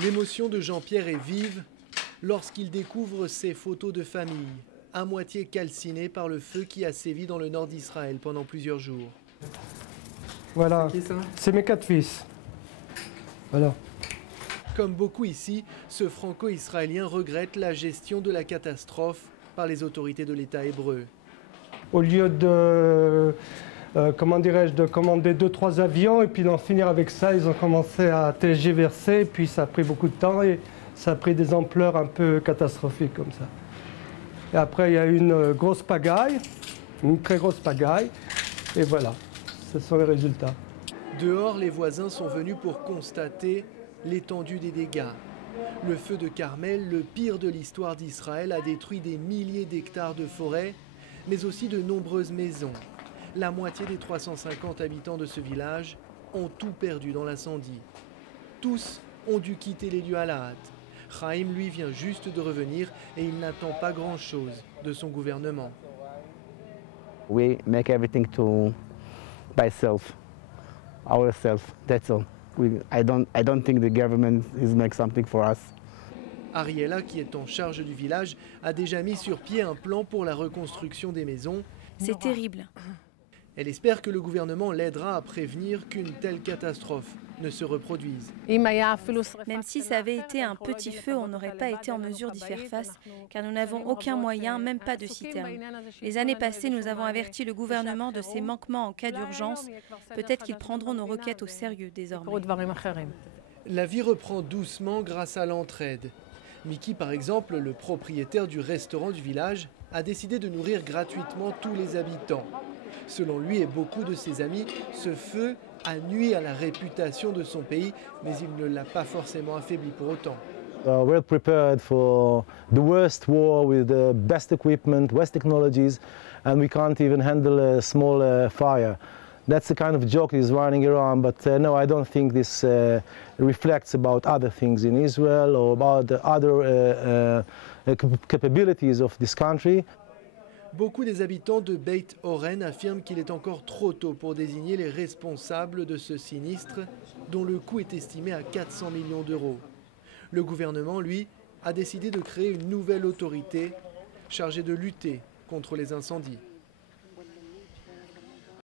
L'émotion de Jean-Pierre est vive lorsqu'il découvre ses photos de famille, à moitié calcinées par le feu qui a sévi dans le nord d'Israël pendant plusieurs jours. Voilà, c'est mes 4 fils. Voilà. Comme beaucoup ici, ce franco-israélien regrette la gestion de la catastrophe par les autorités de l'État hébreu. Au lieu de, de commander 2-3 avions et puis d'en finir avec ça, ils ont commencé à tergiverser, et puis ça a pris beaucoup de temps et ça a pris des ampleurs un peu catastrophiques comme ça. Et après, il y a eu une grosse pagaille, une très grosse pagaille, et voilà, ce sont les résultats. Dehors, les voisins sont venus pour constater l'étendue des dégâts. Le feu de Carmel, le pire de l'histoire d'Israël, a détruit des milliers d'hectares de forêt, mais aussi de nombreuses maisons. La moitié des 350 habitants de ce village ont tout perdu dans l'incendie. Tous ont dû quitter les lieux à la hâte. Chaim, lui, vient juste de revenir et il n'attend pas grand-chose de son gouvernement. We make everything by self, ourselves. That's all. I don't think the government is make something for us. Ariella, qui est en charge du village, a déjà mis sur pied un plan pour la reconstruction des maisons. C'est terrible. Elle espère que le gouvernement l'aidera à prévenir qu'une telle catastrophe ne se reproduise. Même si ça avait été un petit feu, on n'aurait pas été en mesure d'y faire face, car nous n'avons aucun moyen, même pas de citerne. Les années passées, nous avons averti le gouvernement de ses manquements en cas d'urgence. Peut-être qu'ils prendront nos requêtes au sérieux désormais. La vie reprend doucement grâce à l'entraide. Mickey, par exemple, le propriétaire du restaurant du village, a décidé de nourrir gratuitement tous les habitants. Selon lui et beaucoup de ses amis, ce feu a nui à la réputation de son pays, mais il ne l'a pas forcément affaibli pour autant. We're prepared for the worst war with the best equipment, best technologies, and we can't even handle a small fire. That's the kind of joke is running around, but no, I don't think this reflects about other things in Israel or about the other capabilities of this country. Beaucoup des habitants de Beit Oren affirment qu'il est encore trop tôt pour désigner les responsables de ce sinistre, dont le coût est estimé à 400 millions d'euros. Le gouvernement, lui, a décidé de créer une nouvelle autorité chargée de lutter contre les incendies.